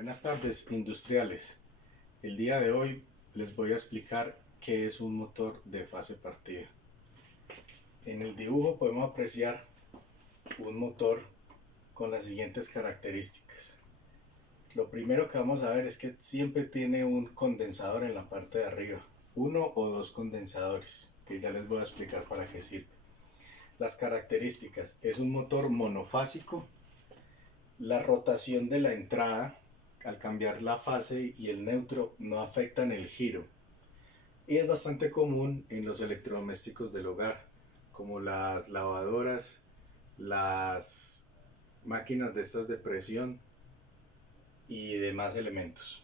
Buenas tardes, industriales. El día de hoy les voy a explicar qué es un motor de fase partida. En el dibujo podemos apreciar un motor con las siguientes características. Lo primero que vamos a ver es que siempre tiene un condensador en la parte de arriba, uno o dos condensadores, que ya les voy a explicar para qué sirve. Las características: es un motor monofásico. La rotación de la entrada al cambiar la fase y el neutro no afectan el giro, y es bastante común en los electrodomésticos del hogar, como las lavadoras, las máquinas de estas de presión y demás elementos.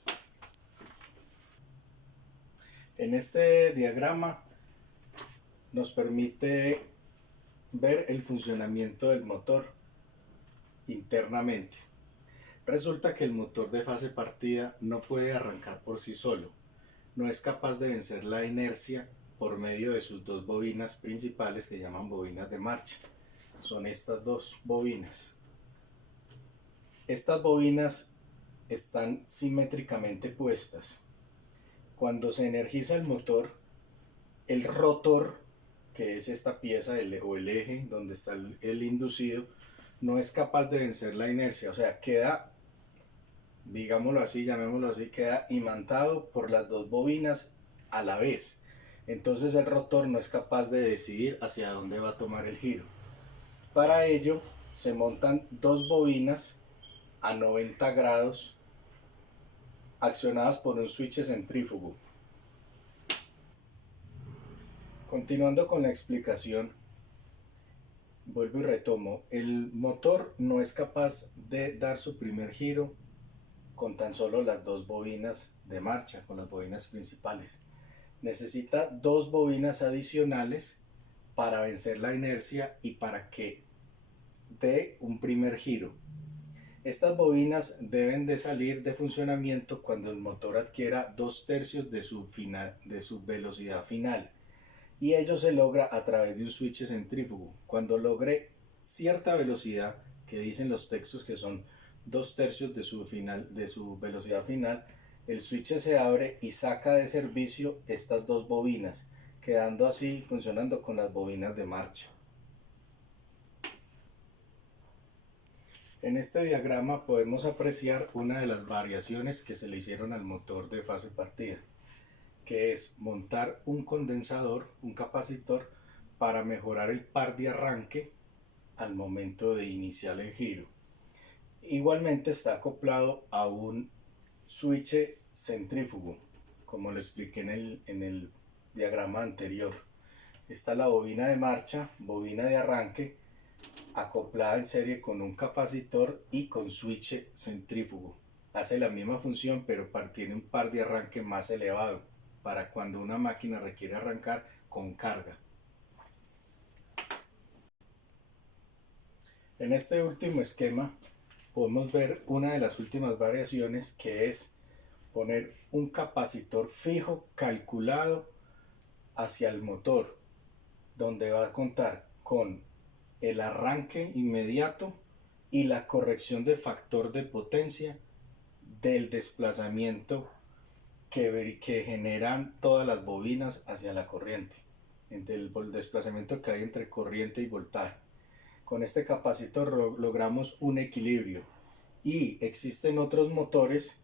En este diagrama nos permite ver el funcionamiento del motor internamente. Resulta que el motor de fase partida no puede arrancar por sí solo. No es capaz de vencer la inercia por medio de sus dos bobinas principales, que llaman bobinas de marcha. Son estas dos bobinas. Estas bobinas están simétricamente puestas. Cuando se energiza el motor, el rotor, que es esta pieza o el eje donde está el inducido, no es capaz de vencer la inercia, o sea, queda, digámoslo así, llamémoslo así, queda imantado por las dos bobinas a la vez. Entonces el rotor no es capaz de decidir hacia dónde va a tomar el giro. Para ello se montan dos bobinas a 90 grados accionadas por un switch centrífugo. Continuando con la explicación, vuelvo y retomo. El motor no es capaz de dar su primer giro con tan solo las dos bobinas de marcha, con las bobinas principales. Necesita dos bobinas adicionales para vencer la inercia y para que dé un primer giro. Estas bobinas deben de salir de funcionamiento cuando el motor adquiera 2/3 de su velocidad final, y ello se logra a través de un switch centrífugo. Cuando logre cierta velocidad, que dicen los textos que son 2/3 de su velocidad final, el switch se abre y saca de servicio estas dos bobinas, quedando así funcionando con las bobinas de marcha. En este diagrama podemos apreciar una de las variaciones que se le hicieron al motor de fase partida, que es montar un condensador, un capacitor, para mejorar el par de arranque al momento de iniciar el giro. Igualmente está acoplado a un switch centrífugo, como lo expliqué en el diagrama anterior. Está la bobina de marcha, bobina de arranque, acoplada en serie con un capacitor y con switch centrífugo. Hace la misma función, pero tiene un par de arranque más elevado para cuando una máquina requiere arrancar con carga. En este último esquema podemos ver una de las últimas variaciones, que es poner un capacitor fijo calculado hacia el motor, donde va a contar con el arranque inmediato y la corrección de factor de potencia del desplazamiento que generan todas las bobinas hacia la corriente, entre el desplazamiento que hay entre corriente y voltaje. Con este capacitor logramos un equilibrio, y existen otros motores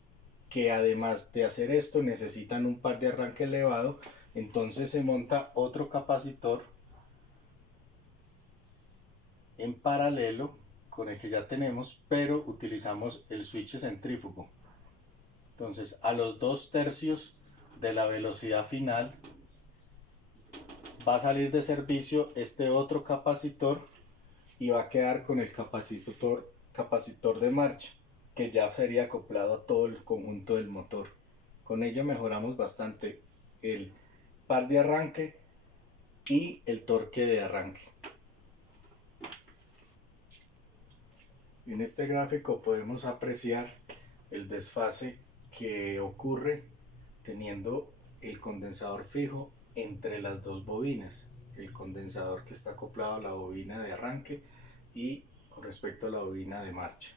que además de hacer esto necesitan un par de arranque elevado. Entonces se monta otro capacitor en paralelo con el que ya tenemos, pero utilizamos el switch centrífugo. Entonces a los 2/3 de la velocidad final va a salir de servicio este otro capacitor y va a quedar con el capacitor de marcha, que ya sería acoplado a todo el conjunto del motor. Con ello mejoramos bastante el par de arranque y el torque de arranque. En este gráfico podemos apreciar el desfase que ocurre teniendo el condensador fijo entre las dos bobinas, el condensador que está acoplado a la bobina de arranque y con respecto a la bobina de marcha.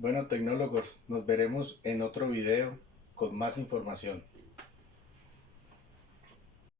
Bueno, tecnólogos, nos veremos en otro video con más información.